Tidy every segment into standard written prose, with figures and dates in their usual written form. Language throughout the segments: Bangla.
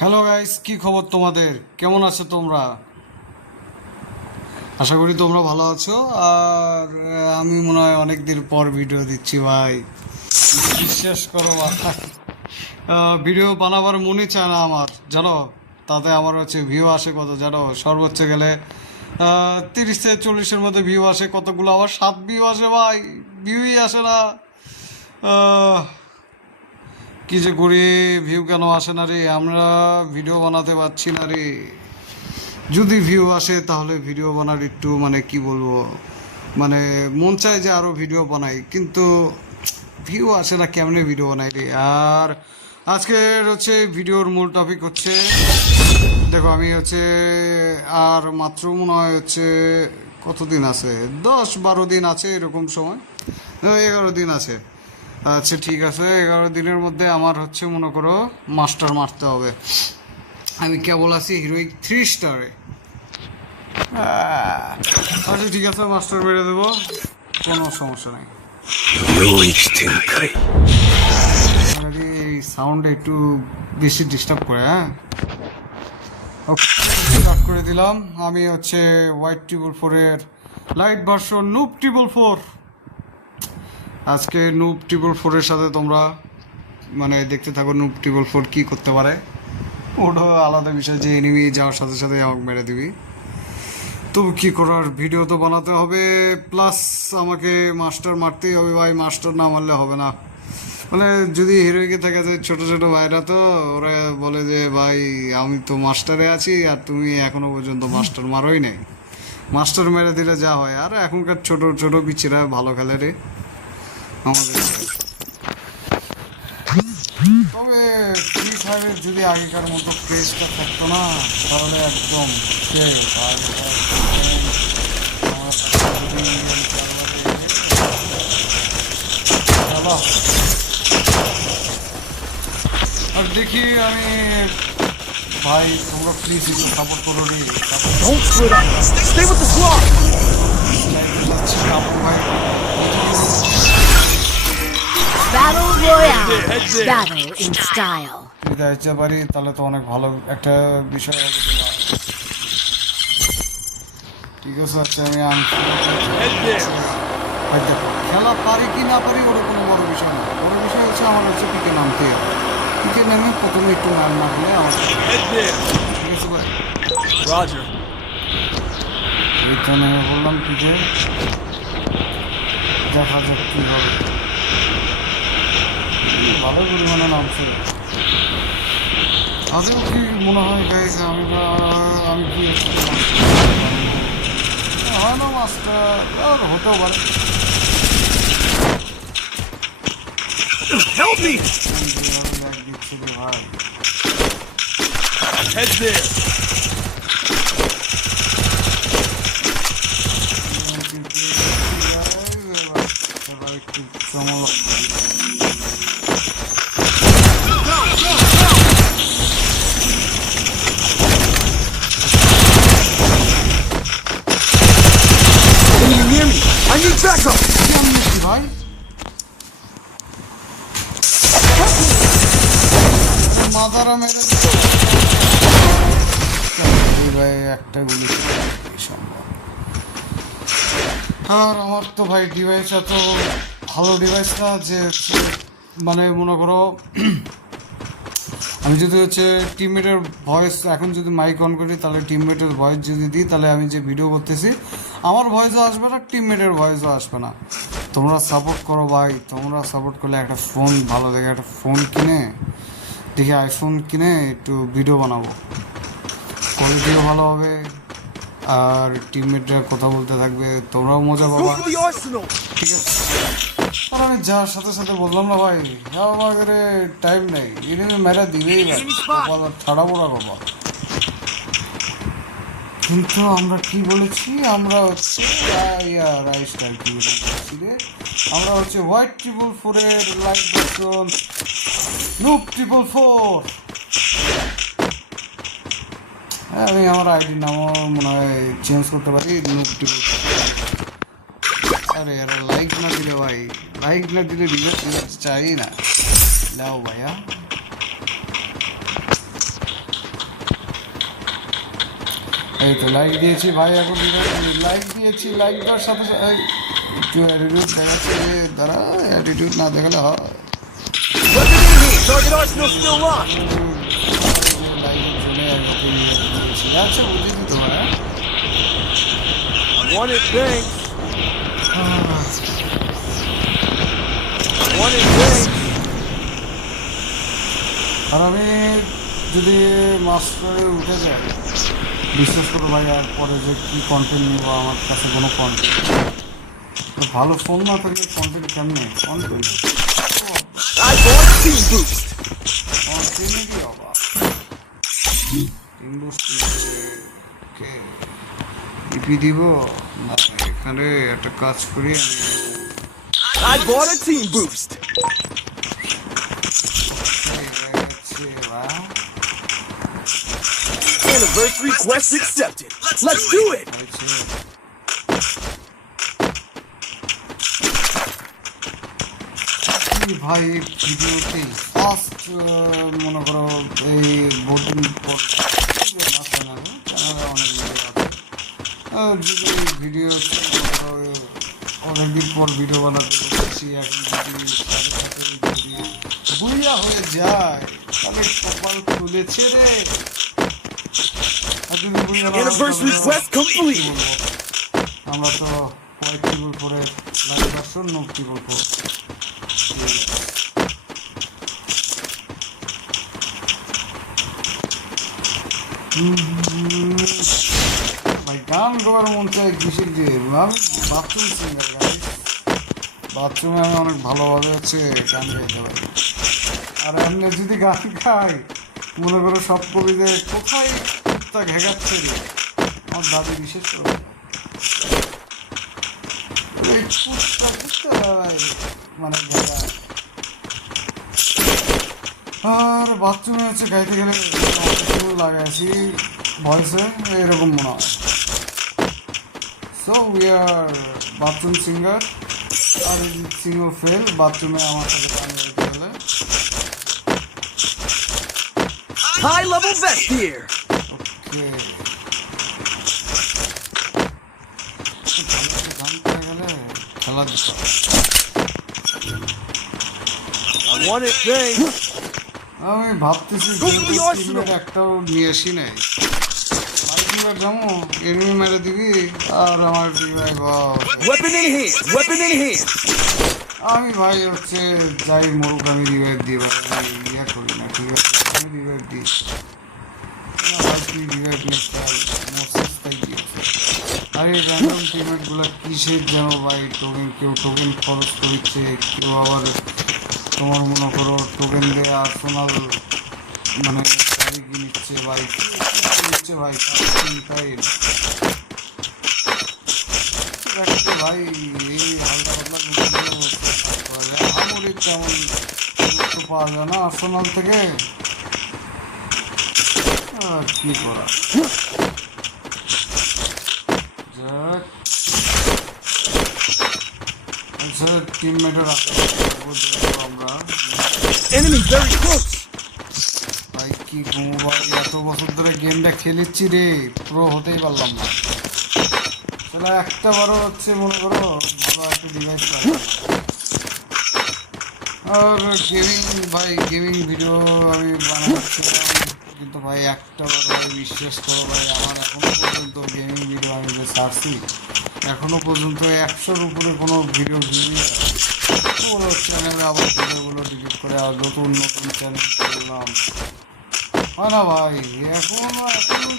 হ্যালো গাইস, কি খবর তোমাদের? কেমন আছো তোমরা? আশা করি তোমরা ভালো আছো। আর আমি মনে হয় অনেক দিন পর ভিডিও দিচ্ছি ভাই, বিশ্বাস করো ভাই। ভিডিও বানাবার মনে চায় না আমার, জানো। তাতে আমার ভিউ আসে কত জানো? সর্বোচ্চ গেলে 30 থেকে 40-এর মধ্যে ভিউ আসে, কতগুলো আবার 7 ভিউ আসে ভাই, ভিউই আসে না। আহ, কি যে করি, ভিউ কেন আসে না রে? আমরা ভিডিও বানাতে পারছি না রে। যদি ভিউ আসে তাহলে ভিডিও বানার একটু কি বলবো, মানে মন চায় যে আরো ভিডিও বানাই, কিন্তু ভিউ আসে না, কেমনে ভিডিও বানাই রে। আর আজকের ভিডিওর মূল টপিক দেখো, আমি আর মাত্র মনে হয় কতদিন আছে, 10-12 দিন আছে এরকম সময়, 11 দিন আছে। আচ্ছা ঠিক আছে, 11 দিনের মধ্যে আমার মনে করো মাস্টার মারতে হবে। আমি কেবল আছি হিরোইক 3 স্টারে। আচ্ছা ঠিক আছে, মাস্টার মেরে দেবো, কোনো সমস্যা নেই। এই সাউন্ড একটু বেশি ডিস্টার্ব করে, হ্যাঁ। স্টার্ট করে দিলাম। আমি হোয়াইট ট্রিপল 4-এর লাইট ভার্সন নুব ট্রিপল 4। আজকে নুব ট্রিপল 4-এর সাথে তোমরা দেখতে থাকো নুব ট্রিপল 4 কী করতে পারে। ওটা আলাদা বিষয় যে এনিমি যাওয়ার সাথে সাথে আমাকে মেরে দিবি, তবু কী করার, ভিডিও তো বানাতে হবে, প্লাস আমাকে মাস্টার মারতেই হবে ভাই। মাস্টার না মারলে হবে না। যদি হিরোইকে থাকে যে ছোটো ছোটো ভাইরা, তো ওরা বলে যে ভাই আমি তো মাস্টারে আছি আর তুমি এখনো পর্যন্ত মাস্টার মারোই নেই। মাস্টার মেরে দিলে যা হয়। আর এখনকার ছোট ছোট বিচিরা ভালো খেলে রে আমাদের। তবে ফ্রি ফায়ারের যদি আগেকার মতো ক্রেজটা থাকতো না, তাহলে একদম আর দেখি আমি ভাই, তোমরা প্লিজ একটু সাপোর্ট করো রে। ভাই Battle Royale. Battle in style. যদি আসতে পারি তাহলে তো অনেক ভালো একটা বিষয় হবে। ঠিক আছে, আমি খেলা পারি কি না পারি ওটা কোনো বড় বিষয় না। বড় বিষয় আমার পিকে নামতে হবে। পিকে নেমে প্রথমে একটু ম্যান মারলে আমার ঠিক আছে ভাই। এইটা নেমে বললাম পিকে, দেখা যাক কী হবে। ভালো পরিমাণে নামছে। আজও কি মনে হয় গাইজ, আমি কি হয় না মাস্টার, আর হতেও পারে। Help me! দিচ্ছে রে ভাই। Head there! একটু চমক Enemy near me! I need backup! ভাই। মাদারা মেরে ভাই একটা গুলি সম্ভব। আর আমার তো ভাই ডিভাইস এত ভালো ডিভাইস না যে মনে করো আমি যদি টিমমেটের ভয়েস এখন যদি মাইক অন করি, তাহলে টিমমেটের ভয়েস যদি দিই, তাহলে আমি যে ভিডিও করতেছি আমার ভয়েসও আসবে না, টিমমেটের ভয়েসও আসবে না। তোমরা সাপোর্ট করো ভাই, তোমরা সাপোর্ট করলে একটা ফোন, ভালো দেখে একটা ফোন কিনে, দেখি আইফোন কিনে একটু ভিডিও বানাবো, কোয়ালিটিও ভালো হবে, আর টিমমেটরা কথা বলতে থাকবে, তোমরাও মজা Go পাবা। for the arsenal! ঠিক আছে। আর আমি যার সাথে সাথে বললাম না ভাই, আমাদের টাইম নেই, এনে মেরা দিবেই ভাই, ছাড়া বড়া বাবা। কিন্তু আমরা কি বলেছি, আমরা আমরা হোয়াইট ট্রিপল 4-এর লাইট ভার্সন নুব ট্রিপল 4। আমি আমার আইডির নামও মনে হয় চেঞ্জ করতে পারি, নুব ট্রিপল 4। আরে यार লাইক না দিলে ভাই, লাইক না দিলে রিলেট চাই না। লাও ভাইয়া এই তো লাইক দিয়েছি ভাই, এখন লাইক দিয়েছি, লাইক দেওয়ার সাথে সাথে এই, একটু অ্যাটিটিউড দেখাচ্ছে, দাঁড়া অ্যাটিটিউড না দেখালে হয়। Weapon in hand. Target arsenal still locked. লাইকের জন্য দিয়েছি, আচ্ছা বুঝেছি তো হ্যাঁ। One at banks. One at banks. আর আমি যদি মাস্টারে উঠে যায়, বিশেষ করে ভাই আর পরে যে কী কন্টেন্ট নেব, আমার কাছে কোনো কন্টেন্ট ভালো ফোন না থাকলে কন্টেন্ট কেমনে content I bought a team boost. আমার ট্রেনে কি অবাক ইপি দিব না, এখানে একটা কাজ করি I bought a team boost. Anniversary quest accepted. Let's do it. ভাই ভিডিওতে ফার্স্ট মনে করো এই বহুদিন পর চ্যানেলে অনেক ভিডিও আছে, অনেকদিন পর ভিডিও বানাতে করছি। এখন যদি বুড়িয়া হয়ে যায় তাহলে কপাল খুলেছে রে। আর যদি বুড়িয়া না হয় Anniversary quest complete. আমরা তো হোয়াইট টিবল করে লাইভ ভার্সন নো টিবল করে ভাই গান গাওয়ার মন চাই কিসের দিয়ে, আমি বাথরুম সিঙ্গার গাই, বাথরুমে আমি অনেক ভালোভাবে হচ্ছে গান গাইতে পারি। আর এমনি যদি গান গাই মনে করো সব কবিদের কোথায় কুত্তা ঘেগাচ্ছে রে, আমার দাদি বিশেষ করে ওই কুত্তা মানে ঘেগা। আর বাথরুমে হচ্ছে গাইতে গেলে লাগাইছি ভয়েসে এরকম মনে হয়। So we are bathroom singer, আর সিঙ্গল ফেল বাথরুমে আমার সাথে গান গাইতে গেলে। High level vest here. ওকে গান করে গেলে খেলা দিতে One at banks. আমি ভাবতেছি একটাও নিয়ে আসি নাই, আর যেমন এনিমি মেরে দিবি আর আমার ডিভাই Weapon in hand. Weapon in hand. আমি ভাই হচ্ছে যাই মরুক আমি রিভাইভ দিই ভাই, আমি ইয়ে করি না, ঠিক আছে আমি রিভাইভ দিই রিভাইভ নিচ্ছি দিয়েছে। আর এই র্যান্ডম টিমেটগুলো কিসের যেন ভাই টোকেন, কেউ টোকেন খরচ করছে, কেউ আবার তোমার মনে করো টোকেন দিয়ে আর্সেনাল মানে নিচ্ছে ভাই, নিচ্ছে ভাই চিন্তাই ভাই এই হালকা পাতলা আমরিক তেমন পাওয়া যায় না আর্সেনাল থেকে, আর কি করা যাক। আচ্ছা টিমমেটের আমরা Enemy very close. ভাই কি ঘুমো ভাই, এত বছর ধরে গেমটা খেলেছি রে, প্রো হতেই পারলাম না। তাহলে একটা বারো হচ্ছে মনে করো ভালো একটা ডিভাইস লাগে। আর গেমিং ভাই গেমিং ভিডিও আমি বানাচ্ছিলাম, কিন্তু ভাই একটা বারো বিশ্বাস করো ভাই আমার এখনো পর্যন্ত গেমিং ভিডিও আমি যে ছাড়ছি এখনো পর্যন্ত 100-র উপরে কোনো ভিডিও ভিডিও পুরো চ্যানেলে আবার ভিডিওগুলো ডিলিট করে আর নতুন নতুন চ্যানেল করলাম, হয় না ভাই। এখন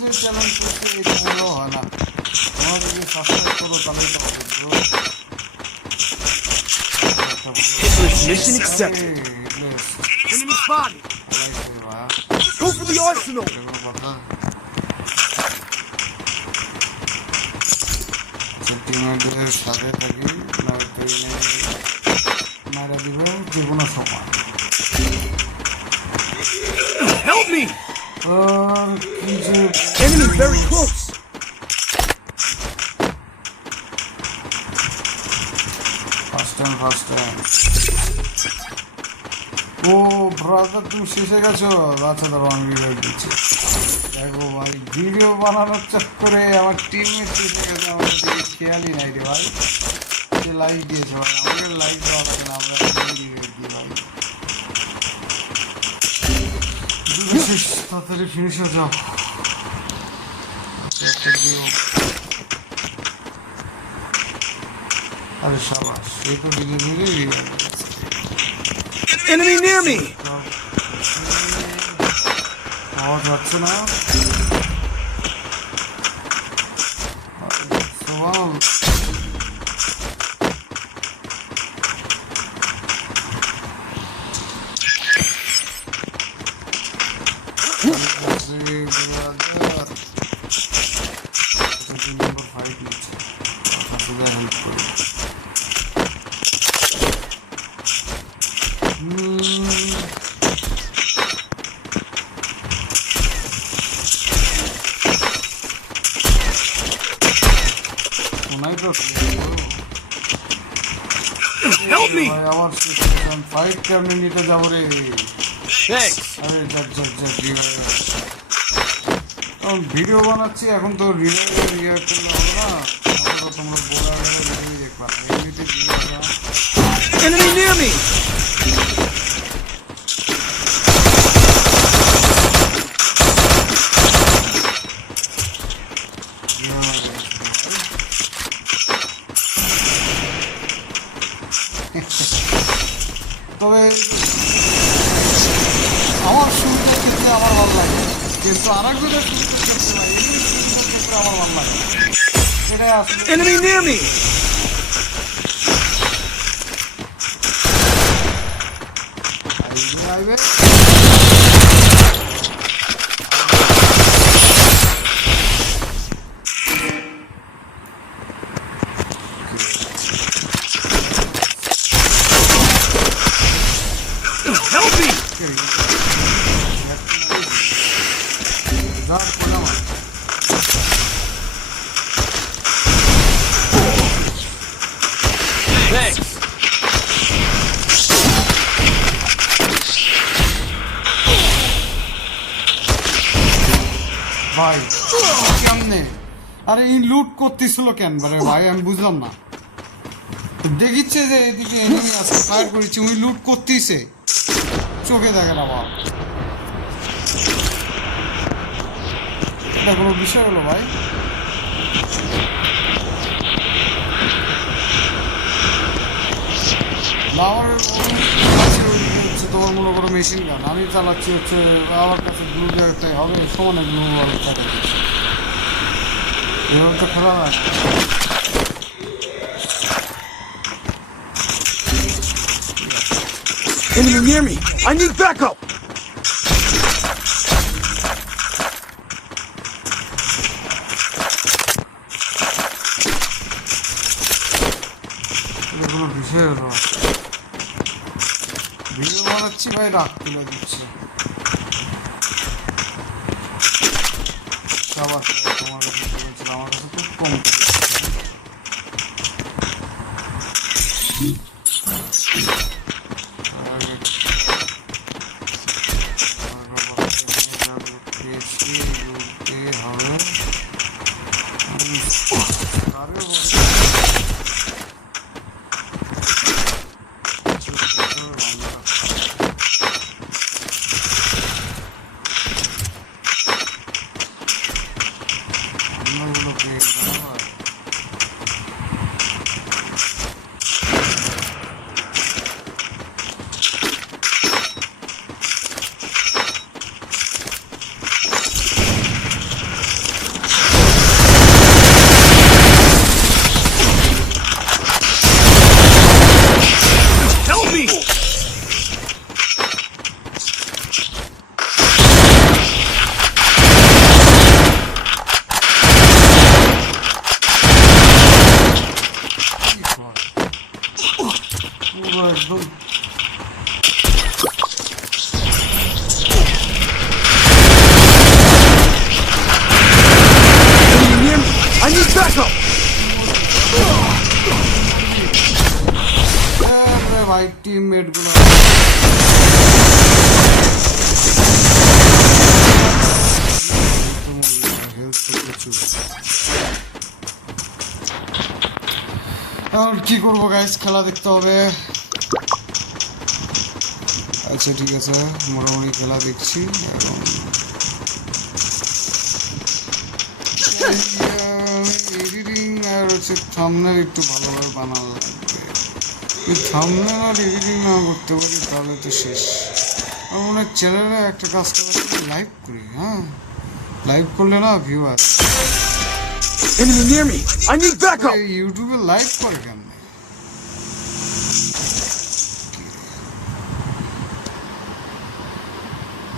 যে চ্যানেল করছে এই চ্যানেলও হয় না, তোমরা যদি সাবস্ক্রাইব করো তাহলেই তো হবে bro. Mission accepted. Enemy spotted. Go for the arsenal. টিমের সাথে থাকি মারা দিবে যে কোনো সময়। Help me. আর কি যে Enemy very close. First time ও ব্রাদার তুমি শেষে গেছো, আচ্ছা ধরো আমি রিভাইভ দিচ্ছি। দেখো ভাই ভিডিও বানানোর চক্করে আমার টিমমেট শেষে গেছে, আমার দিকে খেয়ালই নাই রে ভাই। সে লাইক দিয়েছে ভাই, আমাদের লাইক দেওয়া লাগে না, আমরা রিভাইভ দিই ভাই। শেষ, তাড়াতাড়ি ফিনিশ হয়ে যাও। আরে শাবাশ, এই তো ধীরে ধীরে রিভাইভ দিচ্ছে। Enemy near me! আওয়াজ হচ্ছে না। সওয়াল Help me! আমার ফাইট করতে নিতে যাবো রে। Thanks! আরে ভিডিও বানাচ্ছি এখন তো রিভাইভ করলে হবে না, তোমরা বলা রিভিউ দেখবা এমনিতে Enemy near me! তবে আমার শুরুতে ক্ষেত্রে আমার ভালো লাগে, কিন্তু আর একজনের শুরুতে ক্ষেত্রে না, এমনি শুরুতে ক্ষেত্রে আমার ভালো লাগে, এটাই আসলে Enemy near me! আইবে। Help me! Thanks! ভাই কেমনে, আরে ই লুট করতেছিল কেন বারে ভাই, আমি বুঝলাম না। দেখিচ্ছে যে এদিকে এনিমি আছে, ফায়ার করেছি, উনি লুট করতেইছে, চোখে দেখে না বাবা। এটা কোনো বিষয় হলো ভাই? আমার হচ্ছে তোমার মনে করো মেশিন গান, আমি চালাচ্ছি হচ্ছে আমার কাছে গ্লু একটাই হবে, সমানে গ্লু এভাবে তো খেলা না। Enemy near me! I need backup! এটা কোনো বিষয় হলো? ভিডিও বানাচ্ছি ভাই, রাগ তুলে দিচ্ছি। সবার তোমার কাছে বলছিল, আমার কাছে খুব কম। Help me! পুরো একদম Enemy near me! I need backup! ভাই টিমমেট গুলো এখন কি করবো গাইস, খেলা দেখতে হবে। আচ্ছা ঠিক আছে, মোটামুটি খেলা দেখছি এখন। এডিটিং আর হচ্ছে থাম্বনেল একটু ভালোভাবে বানানো লাগবে। এই থাম্বনেল আর এডিটিং না করতে পারি তাহলে তো শেষ। আমার মনে হয় চ্যানেলে একটা কাজ করে লাইভ করি। হ্যাঁ, লাইভ করলে না ভিউ আসে। Enemy near me! I need backup! ইউটিউবে লাইভ করে কেন?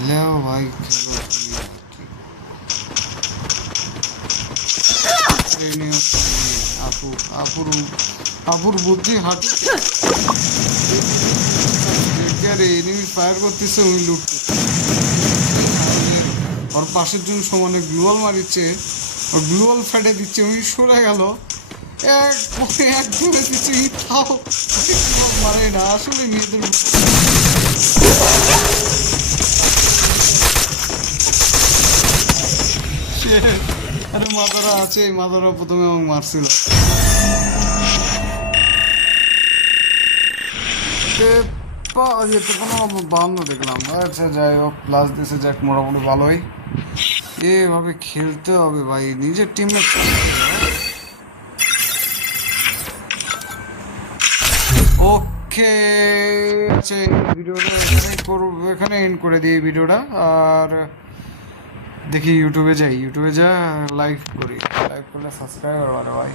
লেও ভাই খেলো তুমি। আপুর বুদ্ধি হাঁটু এনিমি ফায়ার করতেছে, উনি লুটতেছে। ওর পাশের জন্য সমানে গ্লোয়াল মারিচ্ছে, ওর গ্লোয়াল ফেটে দিচ্ছে, উনি সরে গেল, এক ধরে দিচ্ছে, ইটাও মারে না। আসলে মেয়েদের আরে মাদারা আছে, এই মাদারা প্রথমে আমাকে মারছিল। বাহান্ন দেখলাম। আচ্ছা যাই হোক, প্লাস দিয়েছে, যাক মোটামুটি ভালোই। এভাবে খেলতে হবে ভাই, নিজের টিমে। ওকে, আচ্ছা ভিডিওটা এখানে এন্ড করে দিই ভিডিওটা। আর দেখি ইউটিউবে যাই, ইউটিউবে যা লাইভ করি, লাইভ করলে সাবস্ক্রাইবার বাড়ে ভাই।